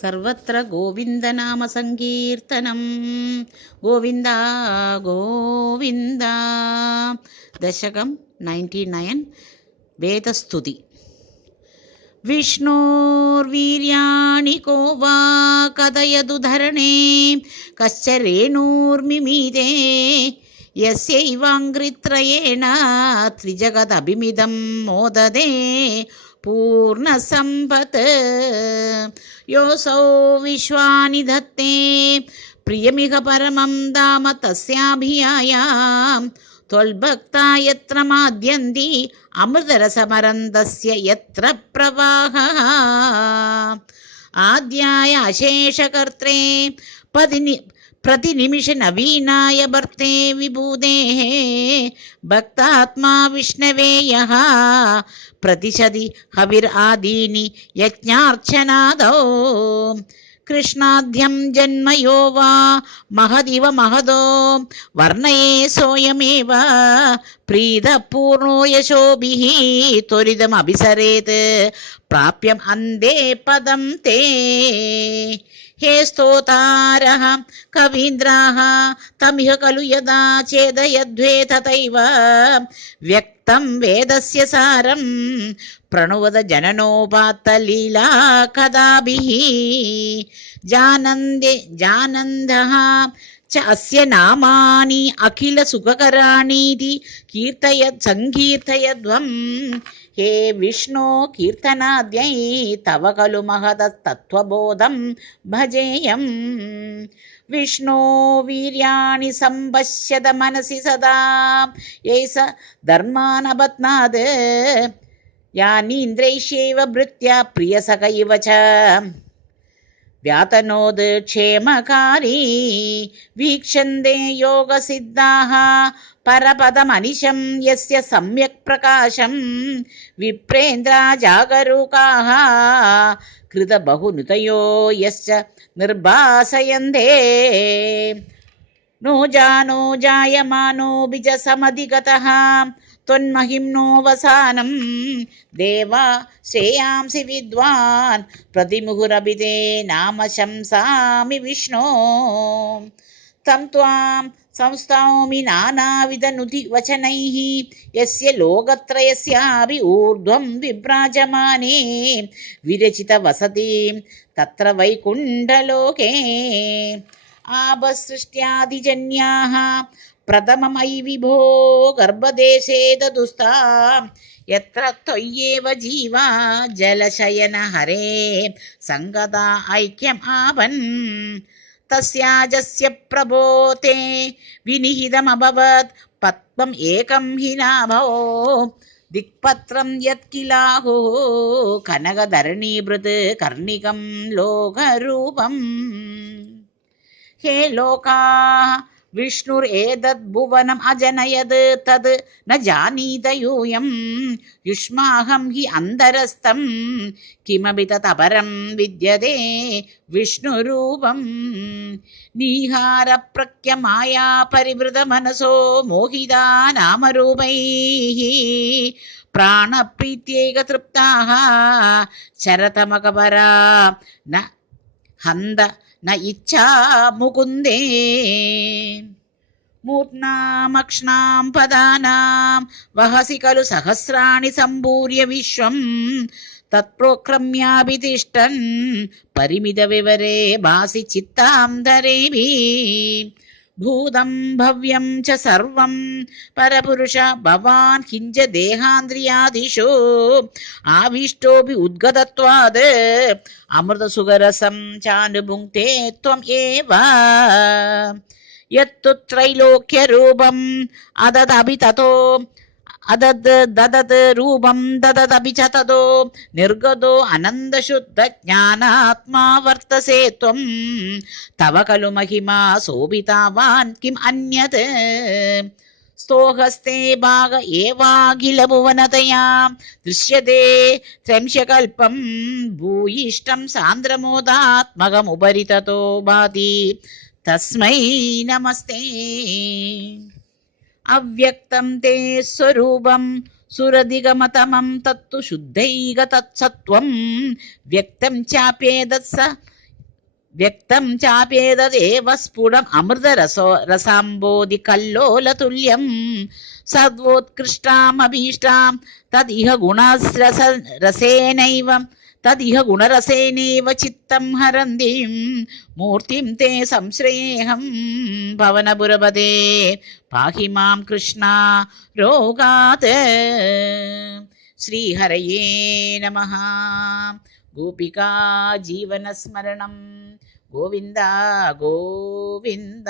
സർവത്ര ഗോവിന്ദനാമസങ്കീർത്തനം. ഗോവിന്ദ ഗോവിന്ദ. ദശകം 99. വേദസ്തുതി. വിഷ്ണോർവീര്യാണി കോ വാ കഥയതു ധരണേ കശ്ച രേണൂർമിമീതേ യസ്യൈവാംഘ്രിത്രയേണ ത്രിജഗദഭിമിദം മോദതേ പൂർണ്ണസമ്പത്ത്. യോസൗ വിശ്വാനി ധത്തേ പ്രിയമിഹ പരമം ധാമ തസ്യാഭിയായാം ത്വൽഭക്താ യത്ര മാദ്യന്തി അമൃതരസമരന്തസ്യ യത്ര പ്രവാഹഃ. ആദ്യായ അശേഷകർത്രേ പ്രതിനിമിഷ നവീനായ ഭർത്തേ വിഭൂതേഃ ഭക്താത്മാ വിഷ്ണവേ യഃ പ്രതിശതി ഹവിർ ആദീനി യജ്ഞാർച്ചനാദോ. കൃഷ്ണാദ്യം ജന്മയോ വാ മഹദിവ മഹദോ വർണ്ണയേ സോയമേവ പ്രീതപൂർണോ യശോഭിഃ ത്വരിതമഭിസരേത് പ്രാപ്യം അന്തേ പദം തേ. ഹേ സ്തോതാരഃ കവീന്ദ്രാः തമിഹ ഖലു യദാ ഛേദയദ്വേ തഥൈവ വ്യക്തം വേദസ്യ സാരം പ്രണുവത ജനനോപാത്തലീലാ കഥാഭിः. जानन्दः च अस्य नामानि अखिल सुखकराणीति संकीर्तयध्वम्. हे विष्णो कीर्तनाद्यै तव खलु महदस्तत्त्वबोधं भजेयम्. विष्णो वीर्याणि सम्पश्यत मनसि सदा यैष धर्मानबध्नात् यानीन्द्रैश्यैव भृत्या प्रियसख इव च व्यातनोद् क्षेमकारी. वीक्षन्ते योगसिद्धाः परपदमनिशं यस्य सम्यक् प्रकाशं विप्रेन्द्रा जागरूकाः कृतबहुनुतयो यश्च निर्भासयन्ते. नो जानो जायमानो बीजसमधिगतः त्वन्महिम्नोऽवसानं देवा श्रेयांसि विद्वान् प्रतिमुहुरभिते नाम शंसामि विष्णो. तं त्वां संस्तौमि नानाविधनुति वचनैः यस्य लोकत्रयस्यापि ऊर्ध्वं विभ्राजमाने विरचितवसतिं तत्र वैकुण्ठलोके. आभसृष्ट्यादिजन्याः प्रथममयि विभो गर्भदेशे ददुस्ता यत्र त्वय्येव जीवा जलशयन हरे सङ्गता ऐक्यम् आभन्. तस्याजस्य प्रभोते विनिहितमभवत् पद्मम् एकं हि नाभो दिक्पत्रं यत्किलाहुः कनकधरणीभृत् कर्णिकं लोकरूपम्. हे लोकाः विष्णुरेतद्भुवनम् अजनयत् तद् न जानीत यूयं युष्माहं हि अन्तरस्थं किमपि तदपरं विद्यते विष्णुरूपम्. नीहारप्रख्यमाया परिवृतमनसो मोहिता नामरूपैः प्राणप्रीत्यैकतृप्ताः चरतमकपरा न हन्त न इच्छा मुकुन्दे. मूर्ध्नामक्ष्णां पदानां वहसि खलु सहस्राणि सम्पूर्य विश्वं तत्प्रोक्रम्याभितिष्ठन् परिमितविवरे भासि चित्तां धरेभि. भूतं भव्यं च सर्वं परपुरुष भवान् किञ्च देहान्द्रियादिषु आविष्टोऽपि उद्गतत्वात् अमृतसुखरसं चानुभुङ्क्ते त्वम् एव. यत्तु त्रैलोक्यरूपम् अददपि ततो ददत् रूपं दददपि च ततो निर्गतो अनन्दशुद्धज्ञानात्मा वर्तसे त्वं. तव खलु महिमा शोभितावान् किम् अन्यत्. स्तोहस्ते भाग एवाखिलभुवनतया दृश्यते त्र्यंशकल्पं भूयिष्ठं सान्द्रमोदात्मकमुपरि ततो भाति तस्मै नमस्ते. अव्यक्तं ते स्वरूपं सुरधिगमतमं तत्तु शुद्धैक तत्सत्वं व्यक्तं चाप्येतत्स വ്യക്തം ചാപ്യേതദേവ സ്ഫുടം അമൃതരസാംബോധി കല്ലോലതുല്യം സദ്വോത്കൃഷ്ടാമഭീഷ്ടാം തദിഹ ഗുണരസേനൈവ ചിത്തം ഹരന്തിം മൂർത്തിം തേ സംശ്രയേഹം ഭവനപുരപദേ പാഹി മാം കൃഷ്ണ രോഗാത്. ശ്രീഹരയേ നമഃ. ഗോപികാ ജീവനസ്മരണം ഗോവിന്ദ ഗോവിന്ദ.